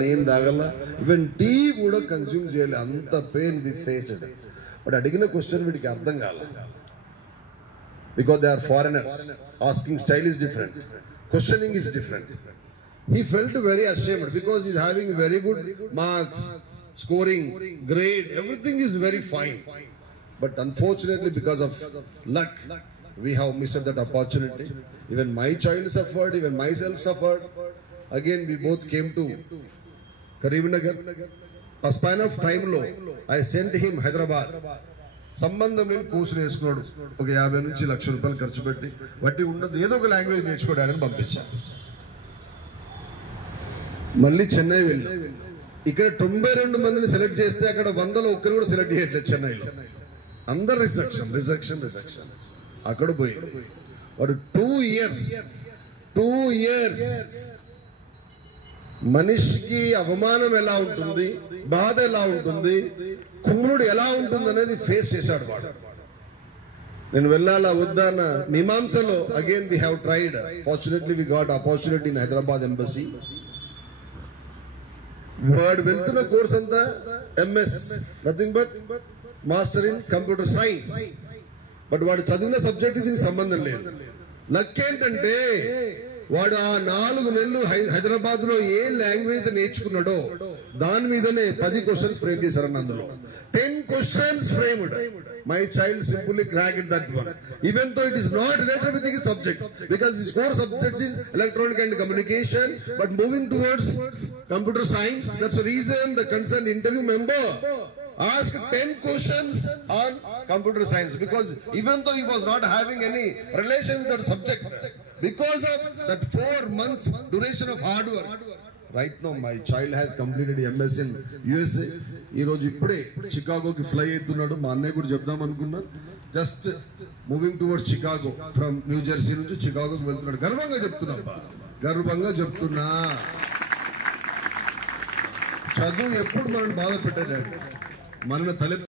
Even tea would consume jail, anta pain we faced. But again a question with Ardangala. Because they are foreigners. Asking style is different. Questioning is different. He felt very ashamed because he's having very good marks, scoring, grade, everything is very fine. But unfortunately, because of luck, we have missed that opportunity. Even my child suffered, even myself suffered. Again, we both came to Karimnagar. A span of time low, I sent him Hyderabad. సంబంధం లేని course నేర్చుకున్నాడు. ఒక 50 నుంచి 1,00,000 రూపాయలు ఖర్చు పెట్టి బట్టి ఉన్నది ఏదో ఒక లాంగ్వేజ్ నేర్చుకోవడానికి పంపించాను. మళ్ళీ చెన్నై వెళ్ళి ఇక్కడ 92 మందిని సెలెక్ట్ చేస్తే అక్కడ 100లో ఒక్కరు కూడా సెలెక్ట్ చేయట్లేదు చెన్నైలో. అందరు రిజెక్షన్ అక్కడ పోయి వాడు 2 ఇయర్స్ మనిషికి అవమానం ఎలా ఉంటుంది, బాధ ఎలా ఉంటుంది, కుమ్ముడు ఎలా ఉంటుంది అనేది ఫేస్ చేశాడు వాడు. నేను వెళ్ళాలా వద్దా అన్న మీమాంసలో again we have tried. Fortunately we got opportunity in Hyderabad embassy. వాడు వెళ్తున్న కోర్స్ అంతా MS, nothing but master in computer science. But వాడు చదివిన సబ్జెక్ట్ దీనికి సంబంధం లేదు. లక్ ఏంటంటే వాడు ఆ 4 నెలలు హైదరాబాద్ లో ఏ లాంగ్వేజ్ నేర్చుకున్నాడో దాని మీదనే 10 క్వశ్చన్స్ ఫ్రేమ్ చేశారన్న. అందులో 10 questions framed. My child simply cracked that one, even though it is not related with his subject, because his core subject is electronic and communication, but moving towards computer science. That's the reason the concerned interview member asked 10 questions on computer science, because even though he was not having any relation with that subject, because of that 4 months duration of hard work. Right now my child has completed MS in USA. ఈ రోజు ఇప్పుడే చికాగోకి fly అవుతున్నాడు. మా అన్నయ్య కూడా చెప్దాం అనుకున్నా. Just moving towards Chicago from new Jersey నుంచి చికాగోకి వెళ్తున్నాడు. గర్వంగా చెప్తున్నా. చదువు ఎప్పుడు మనం బాధ పెట్టాడు, మన తల